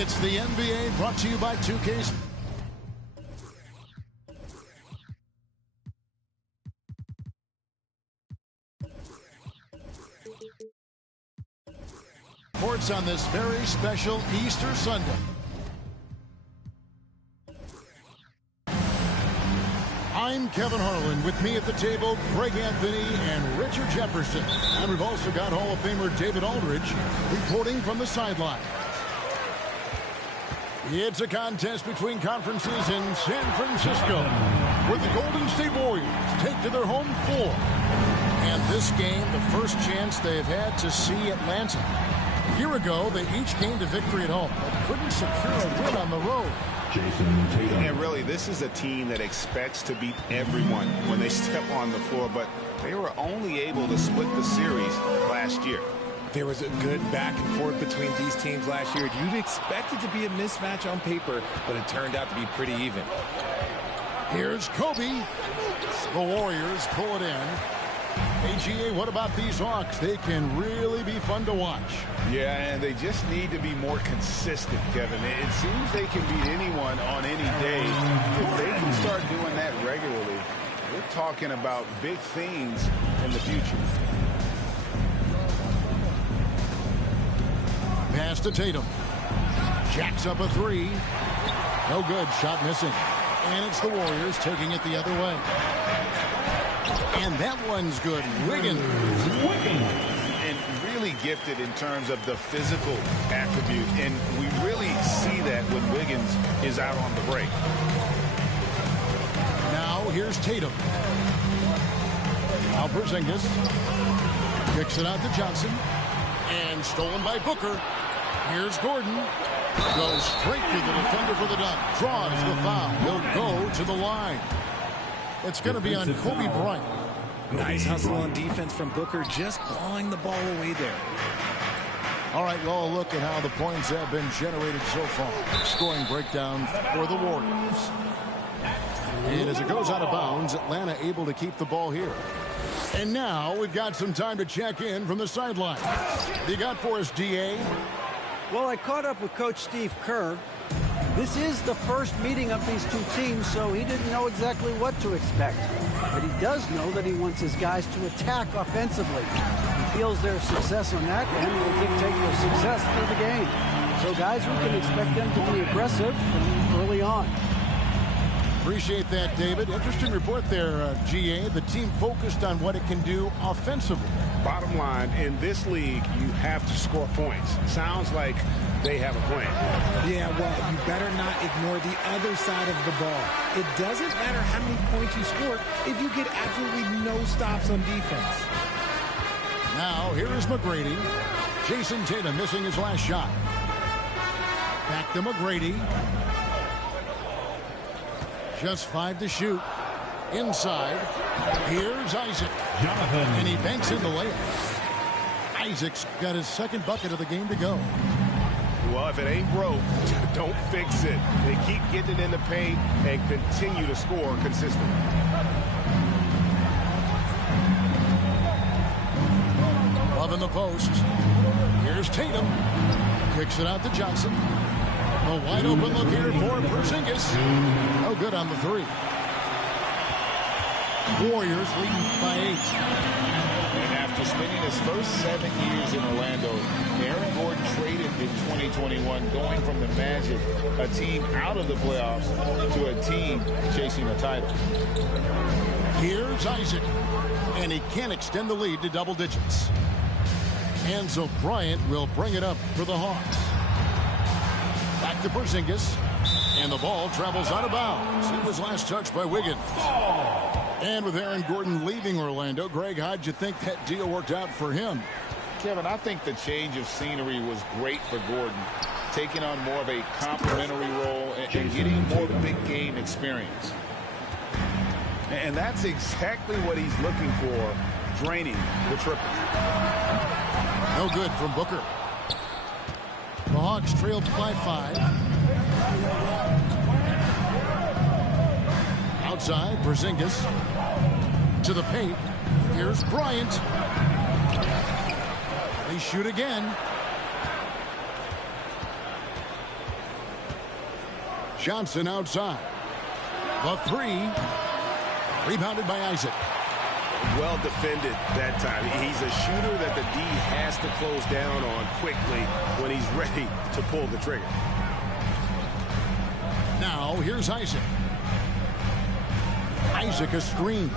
It's the NBA brought to you by 2K. Sports on this very special Easter Sunday. I'm Kevin Harlan. With me at the table, Greg Anthony and Richard Jefferson. And we've also got Hall of Famer David Aldridge reporting from the sideline. It's a contest between conferences in San Francisco, where the Golden State Warriors take to their home floor. And this game, the first chance they've had to see Atlanta. A year ago, they each gained a victory at home, but couldn't secure a win on the road. And really, this is a team that expects to beat everyone when they step on the floor, but they were only able to split the series last year. There was a good back and forth between these teams last year. You'd expect it to be a mismatch on paper, but it turned out to be pretty even. Here's Kobe. The Warriors pull it in. AGA, what about these Hawks? They can really be fun to watch. Yeah, and they just need to be more consistent, Kevin. It seems they can beat anyone on any day. If they can start doing that regularly, we're talking about big things in the future. Pass to Tatum. Jacks up a three. No good. Shot missing. And it's the Warriors taking it the other way. And that one's good. Wiggins. And really gifted in terms of the physical attribute. And we really see that when Wiggins is out on the break. Now here's Tatum. Now Porzingis. Kicks it out to Johnson. And stolen by Booker. Here's Gordon. Goes straight to the defender for the dunk. Draws the foul. He'll go to the line. It's going to be on Kobe Bryant. Nice hustle on defense from Booker, just clawing the ball away there. All right, well, a look at how the points have been generated so far. Scoring breakdown for the Warriors. And as it goes out of bounds, Atlanta able to keep the ball here. And now we've got some time to check in from the sideline. You got for us, DA? Well, I caught up with Coach Steve Kerr. This is the first meeting of these two teams, so he didn't know exactly what to expect. But he does know that he wants his guys to attack offensively. He feels their success on that end will dictate their success through the game. So, guys, we can expect them to be aggressive from early on. Appreciate that, David. Interesting report there, GA. The team focused on what it can do offensively. Bottom line, in this league, you have to score points. Sounds like they have a plan. Yeah, well, you better not ignore the other side of the ball. It doesn't matter how many points you score if you get absolutely no stops on defense. Now, here is McGrady. Jason Tatum missing his last shot. Back to McGrady. Just 5 to shoot. Inside. Here's Isaac. And he banks in the layup. Isaac's got his second bucket of the game to go. Well, if it ain't broke, don't fix it. They keep getting it in the paint and continue to score consistently. Love in the post. Here's Tatum. Kicks it out to Johnson. A wide open look here for Porzingis. No good on the three. Warriors leading by 8. And after spending his first 7 years in Orlando, Aaron Gordon traded in 2021, going from the Magic, a team out of the playoffs, to a team chasing a title. Here's Isaac. And he can extend the lead to double digits. And so Bryant will bring it up for the Hawks. Back to Porzingis. And the ball travels out of bounds. It was last touched by Wiggins. And with Aaron Gordon leaving Orlando, Greg, how'd you think that deal worked out for him? Kevin, I think the change of scenery was great for Gordon, taking on more of a complimentary role and getting more big game experience. And that's exactly what he's looking for, draining the triple. No good from Booker. The Hawks trailed by 5. Outside, Porzingis to the paint. Here's Bryant. They shoot again. Johnson outside. The three. Rebounded by Isaac. Well defended that time. He's a shooter that the D has to close down on quickly when he's ready to pull the trigger. Now, here's Isaac. Isaac a screen.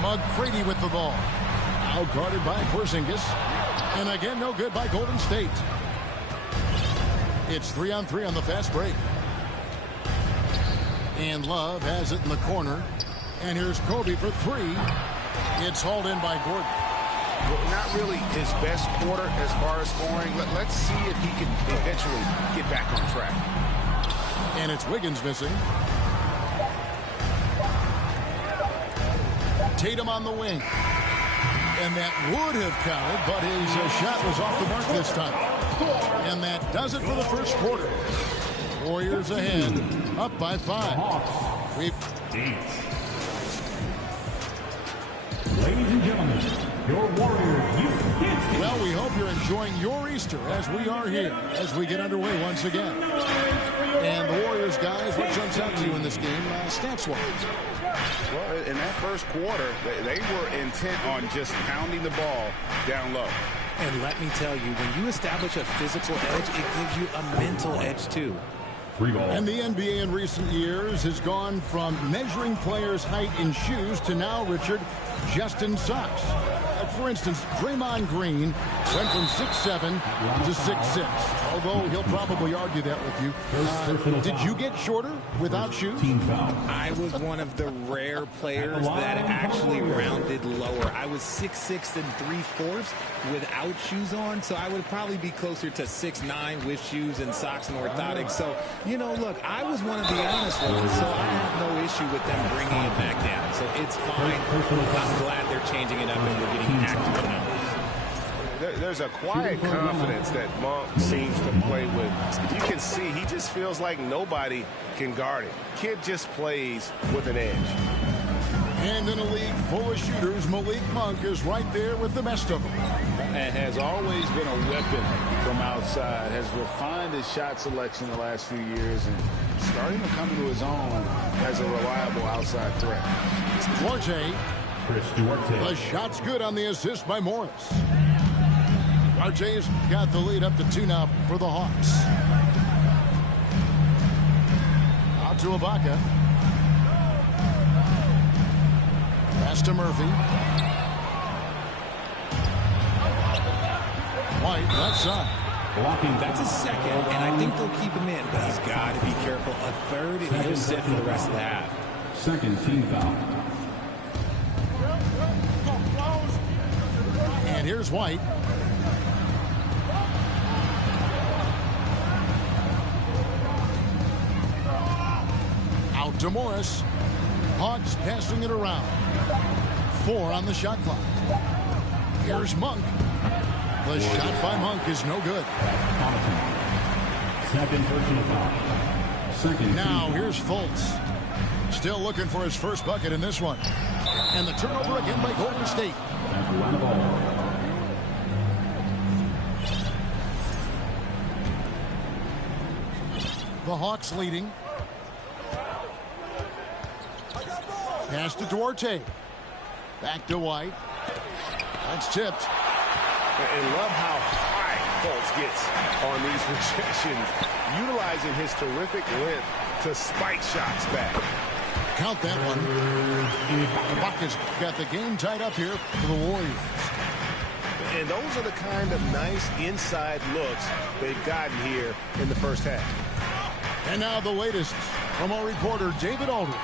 McCready with the ball. Now guarded by Porzingis. And again, no good by Golden State. It's 3-on-3 on the fast break. And Love has it in the corner. And here's Kobe for three. It's hauled in by Gordon. Well, not really his best quarter as far as scoring. Let's see if he can eventually get back on track. And it's Wiggins missing. Tatum on the wing. And that would have counted, but his shot was off the mark this time. And that does it for the first quarter. Warriors ahead, up by 5. Ladies and gentlemen, your Warriors Youth Kids Team. Well, we hope you're enjoying your Easter as we are here, as we get underway once again. And the Warriors, guys, what jumps out to you in this game, stats-wise? Well, in that first quarter, they were intent on just pounding the ball down low. And let me tell you, when you establish a physical edge, it gives you a mental edge, too. And the NBA in recent years has gone from measuring players' height in shoes to now, Richard, just in socks. For instance, Draymond Green went from 6'7" to 6'6", although he'll probably argue that with you. Did you get shorter without shoes? I was one of the rare players that actually rounded lower. I was 6'6" and 3/4 without shoes on, so I would probably be closer to 6'9" with shoes and socks and orthotics. So, you know, look, I was one of the honest ones, so I have no issue with them bringing it back down. So it's fine. I'm glad they're changing it up and we're getting active numbers. There's a quiet confidence that Monk seems to play with. You can see he just feels like nobody can guard him. Kid just plays with an edge. And in a league full of shooters, Malik Monk is right there with the best of them. And has always been a weapon from outside. Has refined his shot selection the last few years and starting to come into his own as a reliable outside threat. Duarte. The shot's good on the assist by Morris. Duarte's got the lead up to 2 now for the Hawks. Out to Ibaka. Pass to Murphy. White left side. That's a second, and I think they'll keep him in, but he's got to be careful. A third, and he'll sit for the rest of the half. Second team foul. And here's White. Out to Morris. Hawks passing it around. 4 on the shot clock. Here's Monk. The shot by Monk is no good. Second personal foul. Second. Now here's Fultz. Still looking for his first bucket in this one. And the turnover again by Golden State. The Hawks leading. Pass to Duarte. Back to White. That's tipped. And love how high Fultz gets on these rejections, utilizing his terrific length to spike shots back. Count that one. Ibaka's got the game tied up here for the Warriors. And those are the kind of nice inside looks they've gotten here in the first half. And now the latest from our reporter, David Aldridge.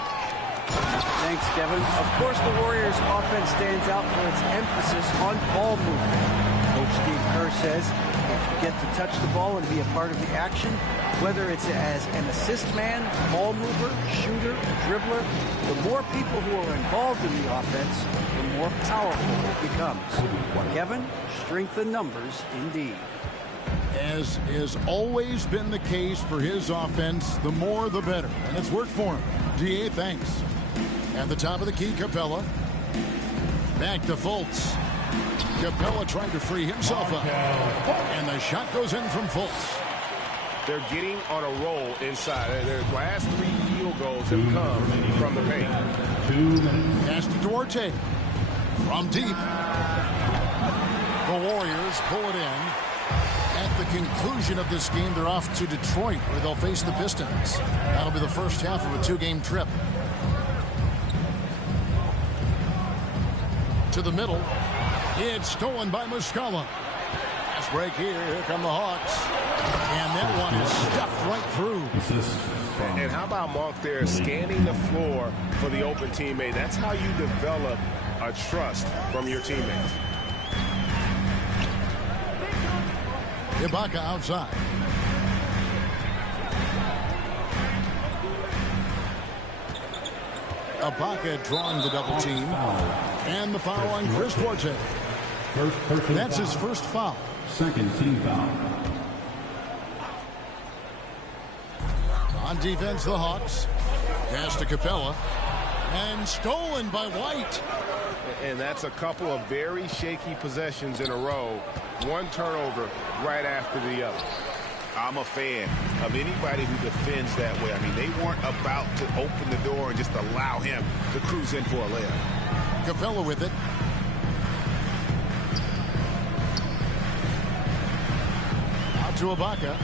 Thanks, Kevin. Of course, the Warriors' offense stands out for its emphasis on ball movement. Coach Steve Kerr says if you get to touch the ball and be a part of the action, whether it's as an assist man, ball mover, shooter, dribbler, the more people who are involved in the offense, the more powerful it becomes. Kevin, strength in numbers indeed. As has always been the case for his offense, the more the better. And it's worked for him. DA, thanks. At the top of the key, Capella. Back to Fultz. Capella trying to free himself up. And the shot goes in from Fultz. they're getting on a roll inside. Their last 3 field goals have come from the paint. 2 minutes. Pass to Duarte. From deep. The Warriors pull it in. At the conclusion of this game, they're off to Detroit, where they'll face the Pistons. That'll be the first half of a 2-game trip. To the middle. It's stolen by Muscala. Pass break here. Here come the Hawks. And that one is stuffed right through. Assist. And how about Monk there scanning the floor for the open teammate? That's how you develop a trust from your teammates. Ibaka outside. Ibaka drawing the double team. And the foul on Chris Duarte. First personal That's foul. his first foul. Second team foul. On defense, the Hawks. Pass to Capella. And stolen by White. And that's a couple of very shaky possessions in a row. One turnover right after the other. I'm a fan of anybody who defends that way. I mean, they weren't about to open the door and just allow him to cruise in for a layup. Capella with it. Out to Ibaka.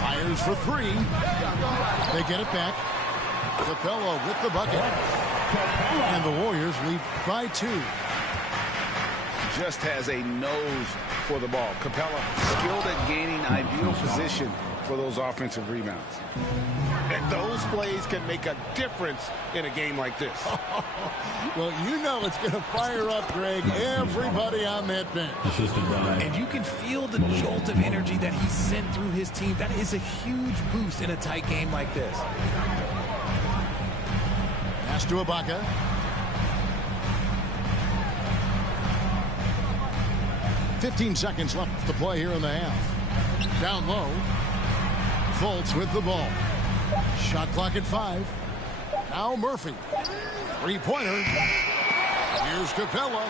Fires for 3. They get it back. Capella with the bucket. And the Warriors lead by 2. Just has a nose for the ball. Capella skilled at gaining ideal position for those offensive rebounds. And those plays can make a difference in a game like this. Well, you know it's going to fire up, Greg, everybody on that bench. Assisted by. And you can feel the jolt of energy that he sent through his team. That is a huge boost in a tight game like this. Pass to Ibaka. "15 seconds left to play here in the half. Down low. Fultz with the ball. Shot clock at 5. Now Murphy. 3-pointer. Here's Capella.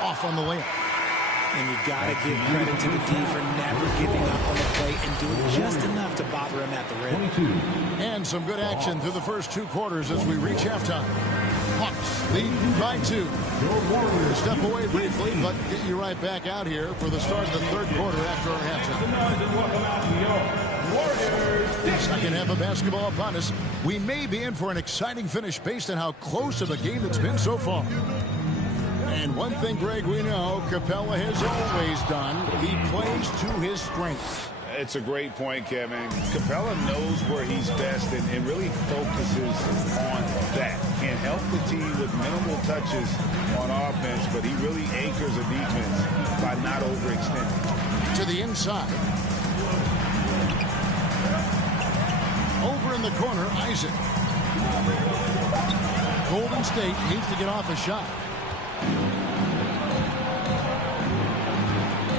Off on the layup. And you got to give credit to the D for never giving up on the play and doing just enough to bother him at the rim. 22. And some good action through the first 2 quarters as we reach halftime. Hawks lead by 2. Step away briefly, but get you right back out here for the start of the 3rd quarter after our halftime. Second half of basketball upon us. We may be in for an exciting finish based on how close of a game it's been so far. And one thing, Greg, we know Capella has always done. He plays to his strengths. It's a great point, Kevin. Capella knows where he's best and really focuses on that. Can help the team with minimal touches on offense, but he really anchors a defense by not overextending. To the inside. Over in the corner, Isaac. Golden State needs to get off a shot.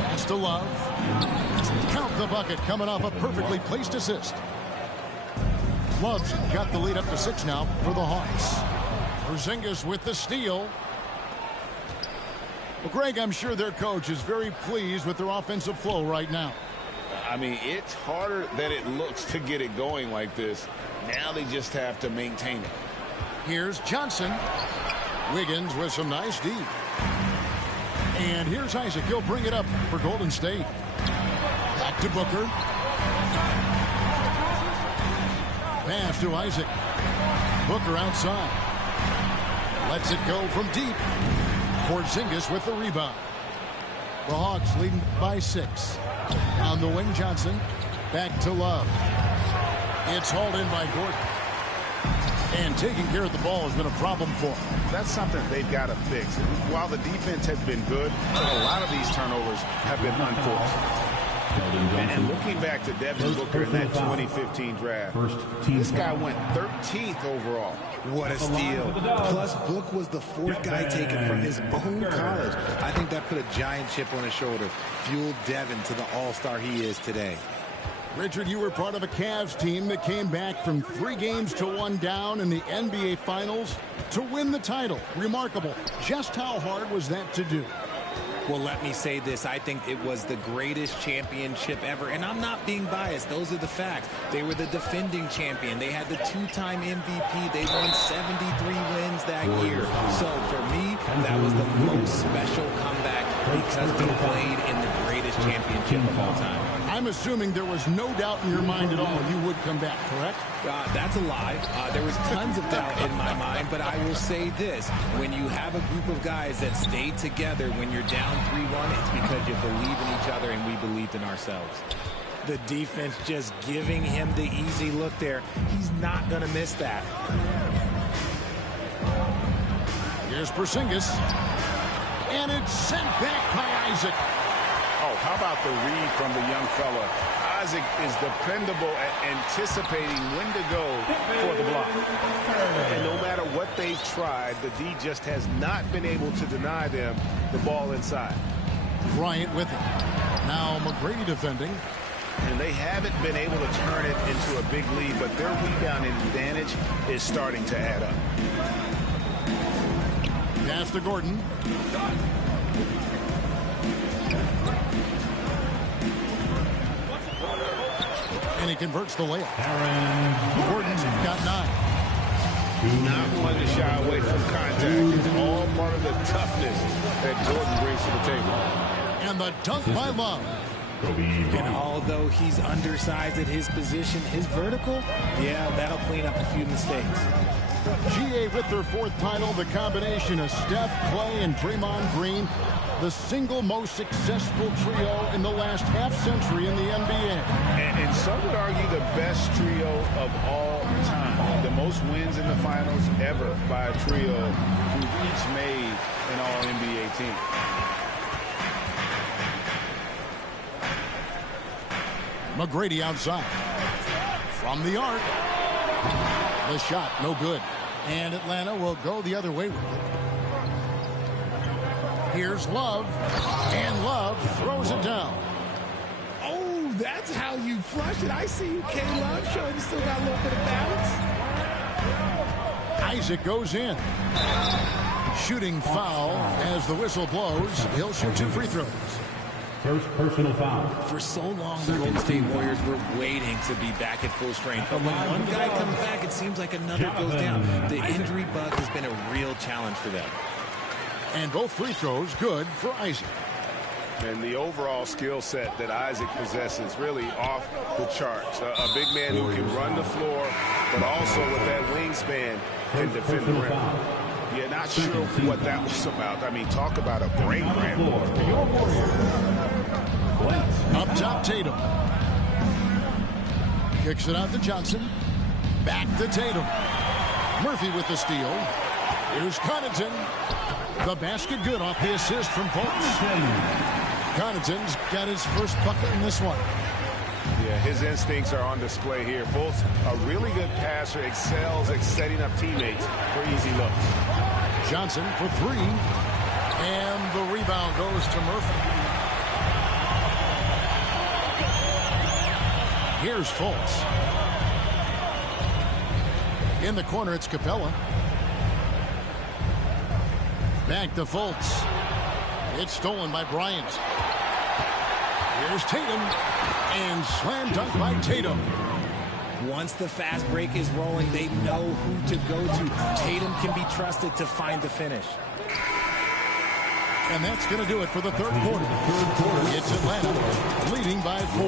Pass to Love. Count the bucket coming off a perfectly placed assist. Love's got the lead up to 6 now for the Hawks. Porzingis with the steal. Well, Greg, I'm sure their coach is very pleased with their offensive flow right now. I mean, it's harder than it looks to get it going like this. Now they just have to maintain it. Here's Johnson. Wiggins with some nice D. And here's Isaac. He'll bring it up for Golden State. Back to Booker. Pass to Isaac. Booker outside. Lets it go from deep. Porzingis with the rebound. The Hawks leading by 6. On the wing, Johnson. Back to Love. It's hauled in by Gordon. And taking care of the ball has been a problem for him. That's something they've got to fix. While the defense has been good, a lot of these turnovers have been unforced. And looking back to Devin Booker in that 2015 draft, this guy went 13th overall. What a steal. Plus, Book was the 4th guy taken from his own college. I think that put a giant chip on his shoulder, fueled Devin to the all-star he is today. Richard, you were part of a Cavs team that came back from 3 games to 1 down in the NBA Finals to win the title. Remarkable. Just how hard was that to do? Well, let me say this. I think it was the greatest championship ever. And I'm not being biased. Those are the facts. They were the defending champion. They had the 2-time MVP. They won 73 wins that year. So for me, that was the most special comeback because we played in the greatest championship of all time. I'm assuming there was no doubt in your mind at all you would come back, correct? That's a lie. There was tons of doubt in my mind, but I will say this. When you have a group of guys that stay together when you're down 3-1, it's because you believe in each other and we believed in ourselves. The defense just giving him the easy look there. He's not going to miss that. Here's Porzingis. And it's sent back by Isaac. Oh, how about the read from the young fella? Isaac is dependable at anticipating when to go for the block. And no matter what they've tried, the D just has not been able to deny them the ball inside. Bryant with it. Now McGrady defending. And they haven't been able to turn it into a big lead, but their rebounding advantage is starting to add up. Pass to Gordon. And he converts the layup. Gordon's got 9. Not one to shy away from contact. It's all part of the toughness that Gordon brings to the table. And the dunk by Love. And although he's undersized at his position, his vertical, yeah, that'll clean up a few mistakes. GA with their 4th title, the combination of Steph, Clay, and Draymond Green, the single most successful trio in the last half-century in the NBA. And some would argue the best trio of all time. The most wins in the finals ever by a trio who've each made an All-NBA team. McGrady outside. From the arc. The shot, no good. And Atlanta will go the other way with it. Here's Love. And Love throws it down. Oh, that's how you flush it. I see you, K-Love, showing you still got a little bit of balance. Isaac goes in. Shooting foul as the whistle blows. He'll shoot 2 free throws. First personal foul. For so long, the Golden State Warriors were waiting to be back at full strength. But when one guy comes back, it seems like another goes down. The injury bug has been a real challenge for them. And both free throws good for Isaac. And the overall skill set that Isaac possesses really off the charts. A big man who can run the floor, but also with that wingspan can defend the rim. Yeah, not sure what that was about. I mean, talk about a brain cramp. Up top, Tatum. Kicks it out to Johnson. Back to Tatum. Murphy with the steal. Here's Connaughton. The basket good off the assist from Fultz. Connaughton's got his first bucket in this one. Yeah, his instincts are on display here. Fultz, a really good passer, excels at setting up teammates for easy looks. Johnson for 3. And the rebound goes to Murphy. Here's Fultz. In the corner, it's Capella. Back to Fultz. It's stolen by Bryant. Here's Tatum. And slam dunk by Tatum. Once the fast break is rolling, they know who to go to. Tatum can be trusted to find the finish. And that's going to do it for the third quarter. It's Atlanta leading by 4.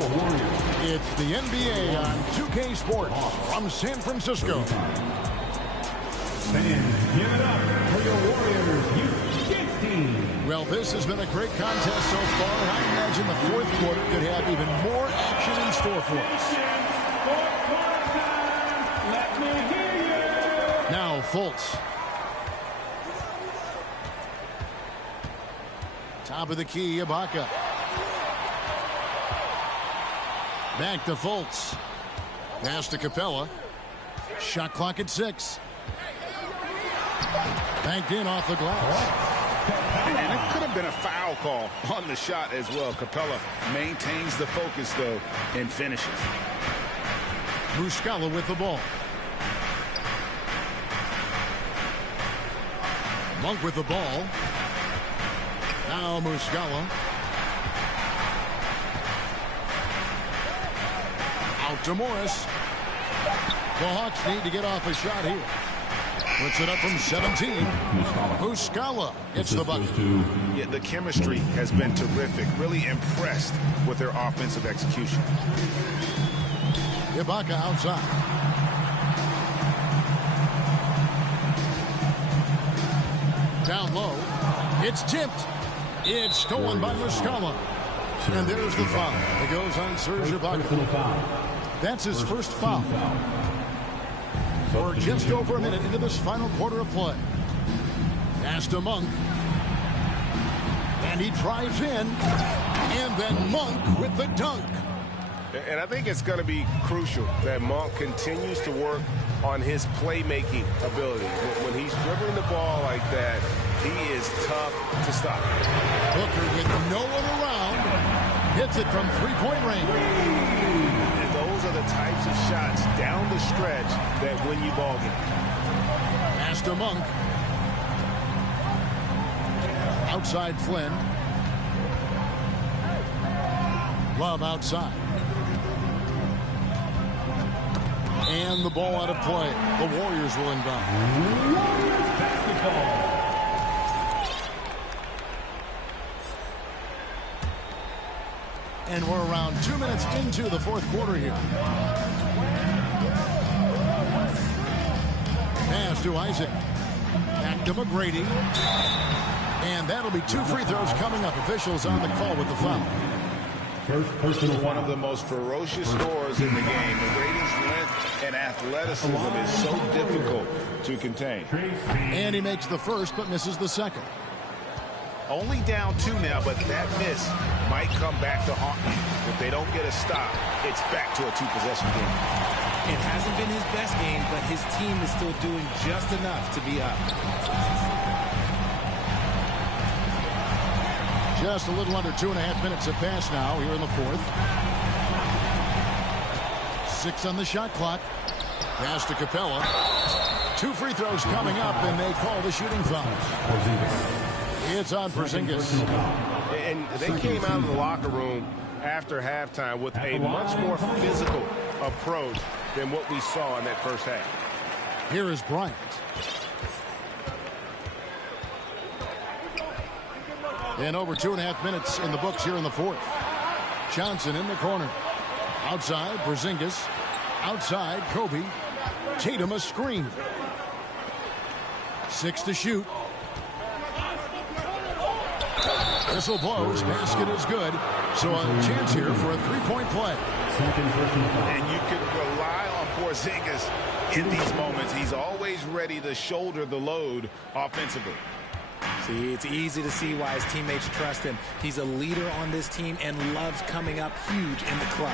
It's the NBA on 2K Sports from San Francisco. Fans, give it up for your Warriors U16 team. Well, this has been a great contest so far. I imagine the fourth quarter could have even more action in store for us. Now, Fultz. Top of the key, Ibaka. Back to Fultz. Pass to Capella. Shot clock at 6. Banked in off the glass. And it could have been a foul call on the shot as well. Capella maintains the focus, though, and finishes. Muscala with the ball. Monk with the ball. Now Muscala. Out to Morris. The Hawks need to get off a shot here. Puts it up from 17. Muscala gets the bucket. Yeah, the chemistry has been terrific. Really impressed with their offensive execution. Ibaka outside. Down low. It's tipped. It's stolen by Muscala. And there's the foul. It goes on Serge Ibaka. That's his first foul. We're just over a minute into this final quarter of play. Pass to Monk. And he drives in. And then Monk with the dunk. And I think it's going to be crucial that Monk continues to work on his playmaking ability. When he's dribbling the ball like that, he is tough to stop. Booker with no one around. Hits it from three-point range. And those are the types of shots down the stretch that win you ball games. Pass to Monk. Outside Flynn. Love outside. And the ball out of play. The Warriors will inbound. Warriors basketball. And we're around 2 minutes into the fourth quarter here. Pass to Isaac. Back to McGrady. And that'll be 2 free throws coming up. Officials on the call with the foul. First personal One of the most ferocious scorers in the game. McGrady's length and athleticism is so difficult to contain. And he makes the first but misses the second. Only down 2 now, but that miss might come back to haunt them. If they don't get a stop, it's back to a 2-possession game. It hasn't been his best game, but his team is still doing just enough to be up. Just a little under 2.5 minutes have passed now here in the fourth. 6 on the shot clock. Pass to Capella. 2 free throws coming up, and they call the shooting foul. It's on Porzingis. And they came out of the locker room after halftime with a much more physical approach than what we saw in that first half. Here is Bryant. And over 2.5 minutes in the books here in the fourth. Johnson in the corner. Outside, Porzingis. Outside, Kobe. Tatum a screen. 6 to shoot. Whistle blows. Basket is good. So a chance here for a 3-point play. And you can rely on Porzingis in these moments. He's always ready to shoulder the load offensively. See, it's easy to see why his teammates trust him. He's a leader on this team and loves coming up huge in the clutch.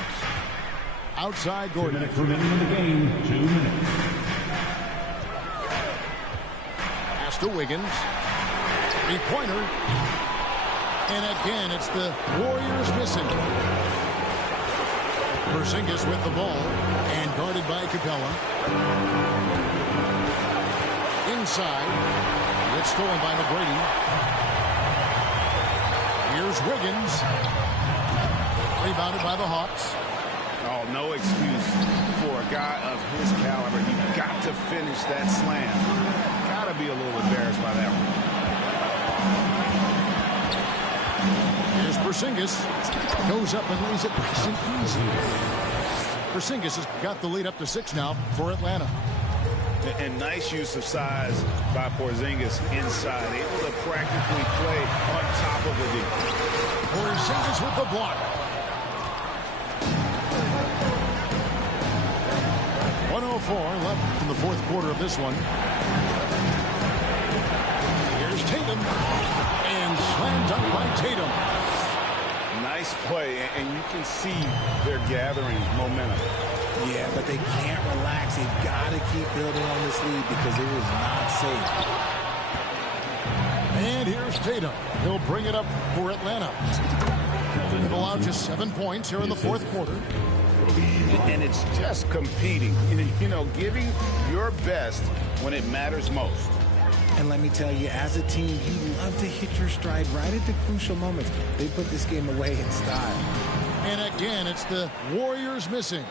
Outside Gordon. 2 minutes remaining in the game. 2 minutes. Pass to Wiggins. 3-pointer. And again, it's the Warriors missing. Porzingis with the ball and guarded by Capella. Inside. It's stolen by McGrady. Here's Wiggins. Rebounded by the Hawks. Oh, no excuse for a guy of his caliber. You've got to finish that slam. Got to be a little embarrassed by that one. Here's Porzingis. Goes up and lays it nice and easy. Porzingis has got the lead up to 6 now for Atlanta. And nice use of size by Porzingis inside. Able to practically play on top of the defense. Porzingis with the block. 1:04 left in the fourth quarter of this one. Here's Tatum. And slam dunk by Tatum. Nice play, and you can see they're gathering momentum. Yeah, but they can't relax. They've got to keep building on this lead because it was not safe. And here's Tatum. He'll bring it up for Atlanta. They've allowed just 7 points here in the fourth quarter. And it's just competing, you know, giving your best when it matters most. And let me tell you, as a team, you love to hit your stride right at the crucial moments. They put this game away in style. And again, it's the Warriors missing.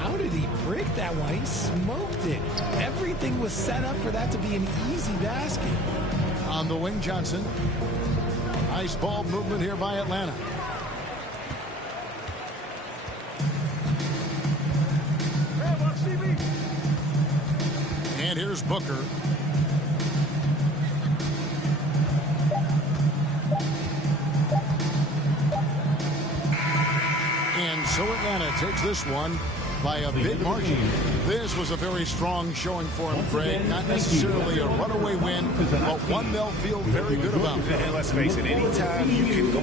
How did he break that one? He smoked it. Everything was set up for that to be an easy basket. On the wing, Johnson. Nice ball movement here by Atlanta. And here's Booker. And so Atlanta takes this one by a big margin. This was a very strong showing for him, Craig. Not necessarily a runaway win, but one they'll feel very good about. And let's face it, anytime you can go...